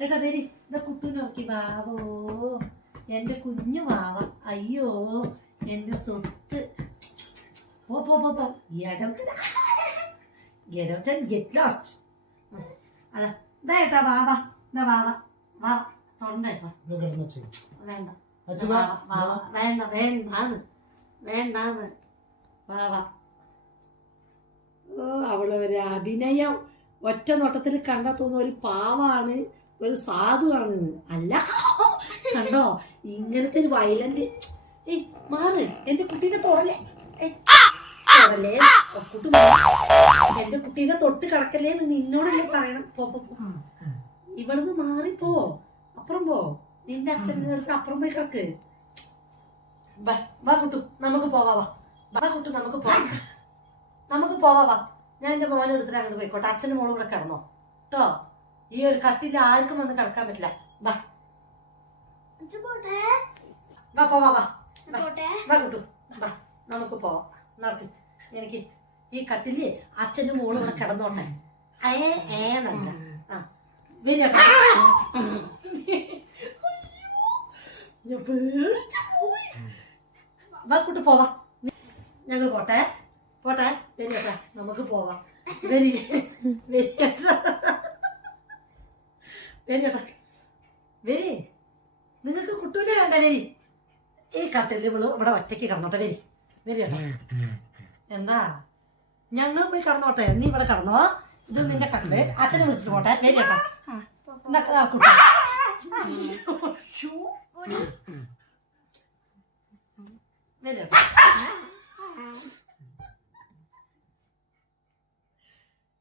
ഏട്ടാ വരി ഇതാ കുട്ടൂനോക്കി വാവോ എന്റെ കുഞ്ഞു വാവ അയ്യോ എന്റെ സ്വത്ത് പോ പോ പോ പോ ഗെറ്റ് ലോസ്റ്റ് അതാ ഇതാ ഏട്ടാ വാവ ഇതാ വാവ വാവ തൊണ്ട ഏട്ടാ വേണ്ട വേണ്ട വേണ്ടാന്ന് വേണ്ടാന്ന് വാവ ഓ അവളൊരു അഭിനയം ഒറ്റ നോട്ടത്തിൽ കണ്ടാ തോന്നുന്ന ഒരു പാവാണ് ഒരു സാധുവാണ് അല്ല കണ്ടോ ഇങ്ങനത്തെ ഒരു വയലന്റ് ഏയ് മാറ് എന്റെ കുട്ടീനെ തൊടലേ തൊടലേ കുട്ടി എന്റെ കുട്ടീനെ തൊട്ട് കിടക്കല്ലേ എന്ന് നിന്നോടല്ലേ പറയണം പോ ഇവിടുന്ന് മാറിപ്പോ അപ്പുറം പോ നിന്റെ അച്ഛൻ്റെ അടുത്ത് അപ്പുറം പോയി കിടക്ക് വാ കുട്ടു നമുക്ക് പോവാ വാ കുട്ടു നമുക്ക് പോവാ ഞാൻ എന്റെ മോനെ എടുത്തിട്ട് അങ്ങോട്ട് പോയിക്കോട്ടെ അച്ഛൻ്റെ മോളും കൂടെ കിടന്നോ കേട്ടോ ഈ ഒരു കട്ടിൽ ആർക്കും വന്ന് കിടക്കാൻ പറ്റില്ല വാ പോവാ വാ കുട്ടു വാ നമുക്ക് പോവാം നടക്ക് എനിക്ക് ഈ കട്ടില് അച്ഛനും മോളും കൂടെ കിടന്നോട്ടെ ഏന്നല്ല ആ വരികട്ടെ വാ കുട്ടു പോവാ ഞങ്ങൾ പോട്ടെ വരികട്ടെ നമുക്ക് പോവാം വരി നിങ്ങൾക്ക് കുട്ടൂനെ വേണ്ട വരി ഈ കട്ടില് ഇവിടെ ഒറ്റയ്ക്ക് കിടന്നോട്ടെ വരികട്ടെ എന്താ ഞങ്ങൾ പോയി കിടന്നോട്ടെ നീ ഇവിടെ കിടന്നോ ഇത് നിന്റെ കട്ടില് അച്ഛനെ വിളിച്ചിട്ട് പോട്ടെ വരികട്ടെ കുട്ടി വരികട്ടെ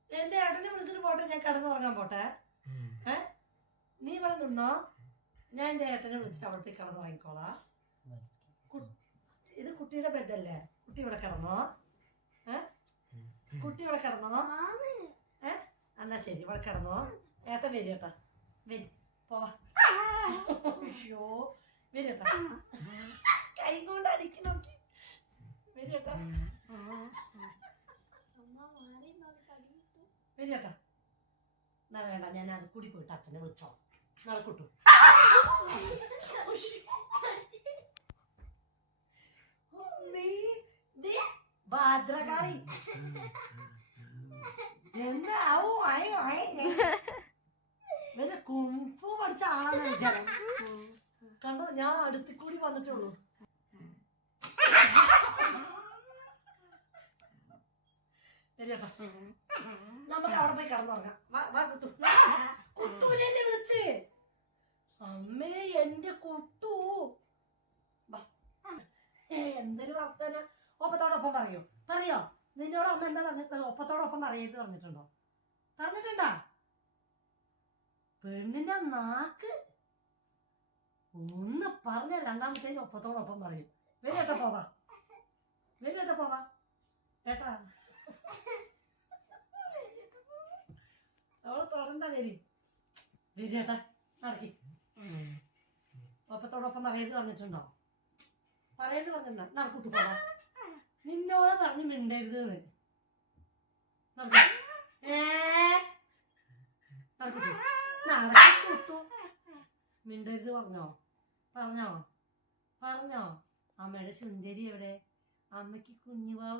എന്റെ ഏട്ടനെ വിളിച്ചിട്ട് പോട്ടെ ഞാൻ കിടന്നുറങ്ങാൻ പോട്ടെ നീ ഇവിടെ നിന്നോ ഞാൻ എന്റെ ഏട്ടനെ വിളിച്ചിട്ട് അവിടെ പോയി കിടന്നുറങ്ങിക്കോളാം ഇത് കുട്ടിയുടെ ബെഡല്ലേ കുട്ടി ഇവിടെ കിടന്നോ കുട്ടി ഇവിടെ കിടന്നോ എന്നാ ശരി ഇവിടെ കിടന്നോ ഏട്ടൻ വരി ഏട്ടാ വരി പോവാ വരി ഏട്ടാ കൈ കൊണ്ട് അടിക്കണോ വരി ഏട്ടാ വരികേട്ടാ എന്നാ വേണ്ട ഞാൻ അത് കൂടി പോയിട്ട് അച്ഛനെ വിളിച്ചോ നടക്കൂട്ടു ഭദ്രകാളി എന്താവോ വല്ല കുംഫു പഠിച്ച ആളാണ് വിചാരം കണ്ടോ ഞാൻ അടുത്ത് കൂടി വന്നിട്ടുള്ളൂ നമുക്ക് അവിടെ പോയി കിടന്നുറങ്ങാം കുട്ടൂനെ വിളിച്ച് അമ്മേ എന്റെ കുട്ടു എന്തൊരു വർത്തന ഒപ്പത്തോടൊപ്പം പറയോ നിന്നോട് അമ്മ എന്താ പറഞ്ഞിട്ടുള്ളത് ഒപ്പത്തോടൊപ്പം പറയരുത് പറഞ്ഞിട്ടുണ്ടാ പെണ്ണിന്റെ നാക്ക് ഒന്ന് പറഞ്ഞ രണ്ടാമത്തേന് ഒപ്പത്തോടൊപ്പം പറയും വരികേട്ടാ പോവാ ഏട്ടാ അവള് തുടണ്ട വരികേട്ടാ നടക്കി ഒപ്പത്തോടൊപ്പം പറയരുത് പറഞ്ഞിട്ടുണ്ടോ നടക്കൂട്ടു പോവാ നിന്നോട് പറഞ്ഞ് മിണ്ടരുത് നടക്കൂട്ടു മിണ്ടരുത് പറഞ്ഞോ അമ്മയുടെ സുന്ദരി എവിടെ അമ്മക്ക് കുഞ്ഞുവാവ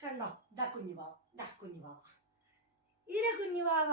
കണ്ടോ കുഞ്ഞുവാവ ഇട കുഞ്ഞുവാവ